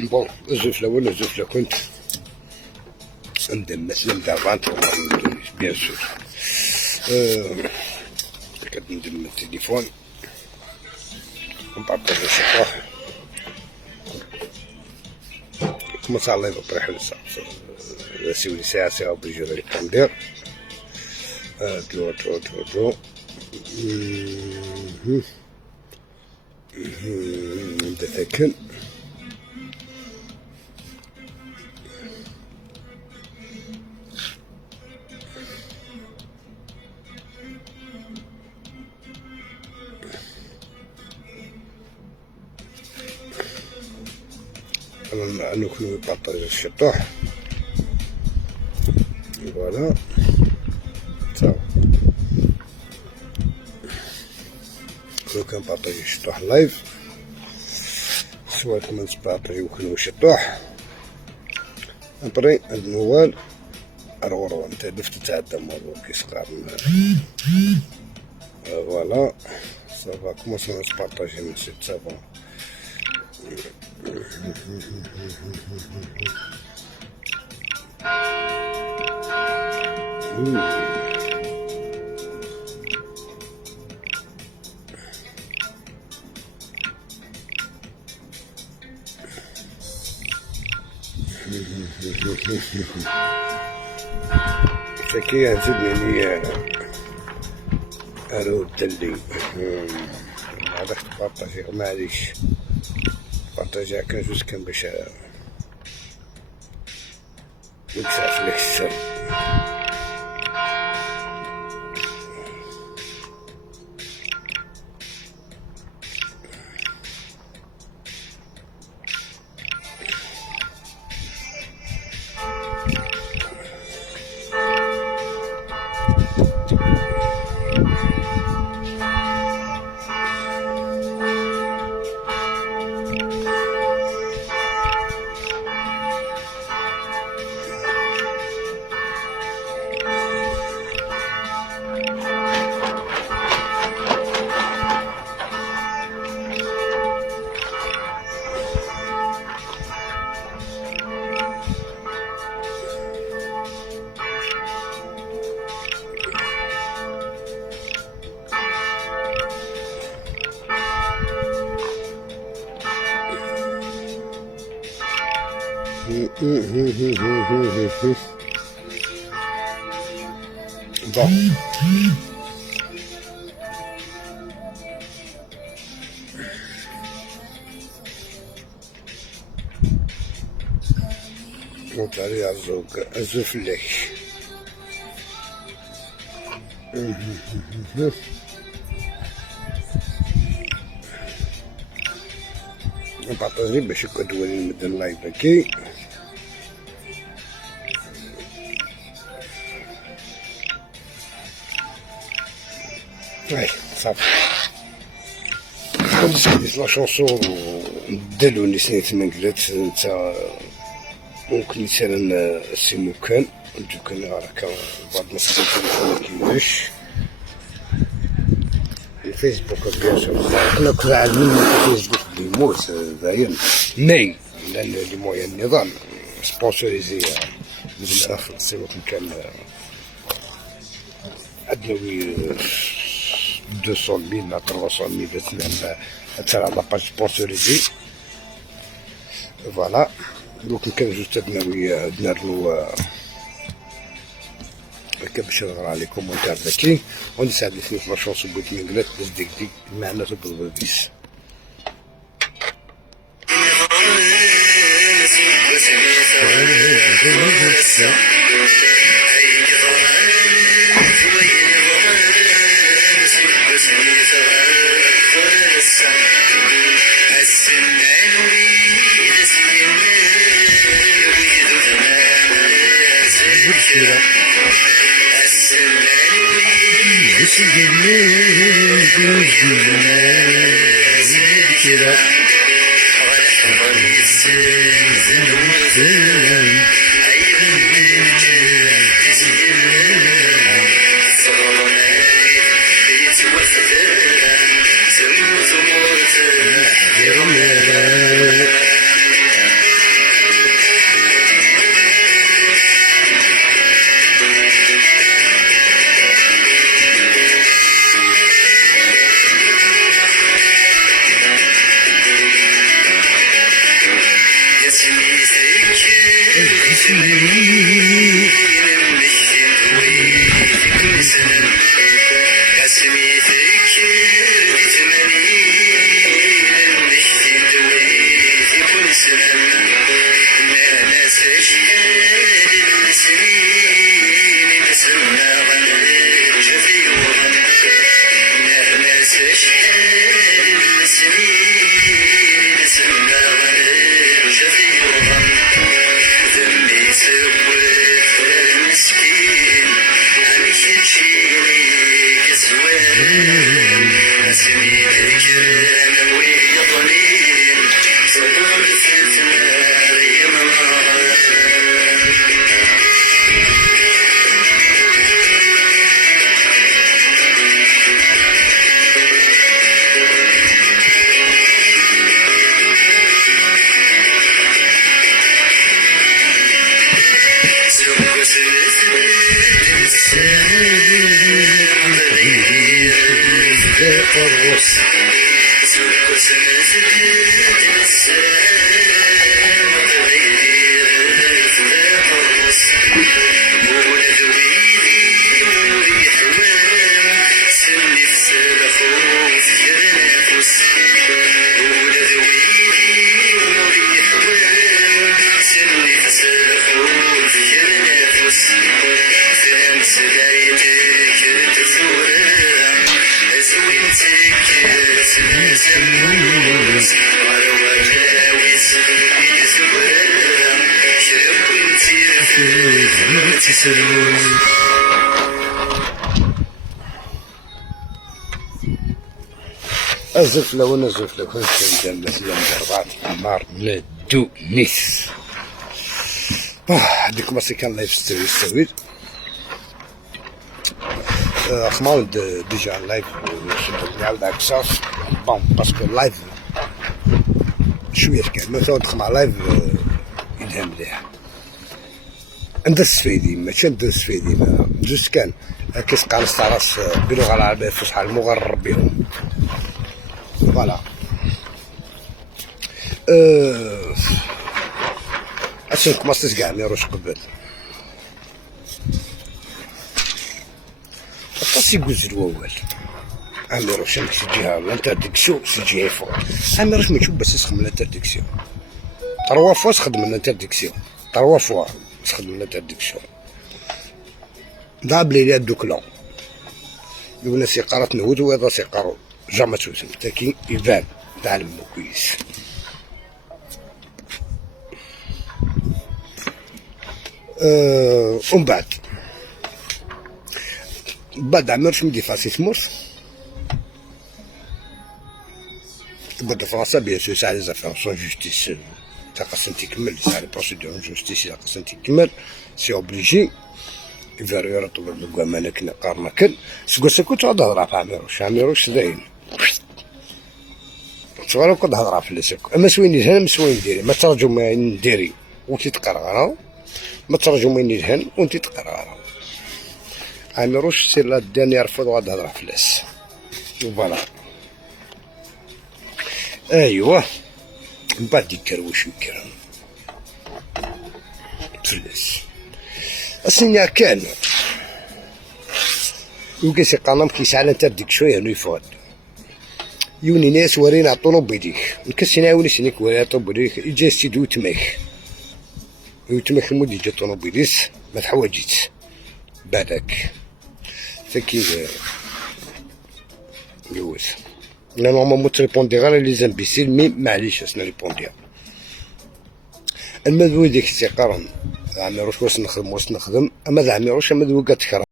بون الزفلة ولا الزفلة كنت ندم مثلا دافانت بيان سور كندم التليفون ونبارطاجي الشطوح كومونسا الله يبارك la civilisation oblige de répondre. نبدا ثاكن نكونو بارطاجي الشطوح فوالا صافي لو كان بارطاجي الشطوح لايف سواء كما تبارطاجي وكنو الشطوح ابري هاد الموال رورو نتا دفت تعدى موضوع كيسقار فوالا صافا كومونسا نبارطاجي من سيت صافا شكيا نزيد يعني أنا الدلي هذاك تبارطاجي معليش بارطاجي كان جوج كان باش نتسعف لك السر bon وطاري الزوق الزفلك نبارطاجي باش يكون نمد اللايف هكي صافي لا شونسون دالو اللي سنيت من قلت نتا ممكن مثلا سي مكان كان راك بعض الناس كيفاش الفيسبوك بيان سور حنا كنا عالمين الفيسبوك بيموت باين مي لان لي مويان النظام سبونسوريزي من الاخر سي وقت كان عندنا 200,000 لا 300,000 باش تلعب لاباج سبونسوريزي فوالا دوك كان جوج تدناوي دنارلو هكا باش نقرا على كومونتير ذكي ونساعد فيه في لاشونس بغيت نقلات باش ديك المعنى بالبيس الزفلة وانا الزفلة كنت كندير مثلا ضربات عمار من تونس. هاديك ماشي كان لايف ستوري خماو ديجا لايف نعاود عكساس بون باسكو لايف شوية كان مثلا تخمع لايف يلهم مليح ندرس فيدي ماشي ندرس فيدي جوست كان كيسقى نستعرس باللغة العربية الفصحى المغرب بهم فوالا. أصلا كماستس كاع ميروش قبل الطاسي قوز الوال ميروش أنا سجيها ولا انترديكسيون سجيها فوق ميروش ما تشوف بس يسخدم الانترديكسيون 3 فوا سخدم الانترديكسيون 3 فوا سخدم الانترديكسيون دابلي لي هادوك لون يقولنا سيقارات نهود وهذا سيقارو جامع توسم تاكي يبان تعلمو كويس. ومن بعد عمرش مدي فاسي تموت بعد فرنسا بيان سور ساعة لي زافير سون جوستيس تا خاصن تكمل ساعة لي بروسيدور جوستيس تا خاصن تكمل سي اوبليجي يفارو يرطب القوامانة كنا قارنا كل سكوسا كنت غاد هضرا في عميروش داين صغار كنت هضرا في لسك اما سوين يدهن مسوين نديري ما ترجم نديري وانتي تقرغرا ما ترجم يدهن وانتي تقرغرا عميروش سير لا داني يرفض وغاد هضرا في لاس فوالا. ايوا من بعد يكروش يكرم فلاس أصلا كان يمكن سي قنام كيسعى لنتردك شويه هنا يفوت يوني ناس ورين عطونو بيديك نكسينا وني سنيك ورين عطونو بيديك يجي ستيدو يتماك المود يجي عطونو بيديس ما تحواجيت بعدك فكي جوز لا نورمالمون تريبوندي غير لي زامبيسيل مي معليش اسنا ريبونديها المذوي ديك السي قرن عميروش واش نخدم اما ذا عميروش اما ذوي قد تكره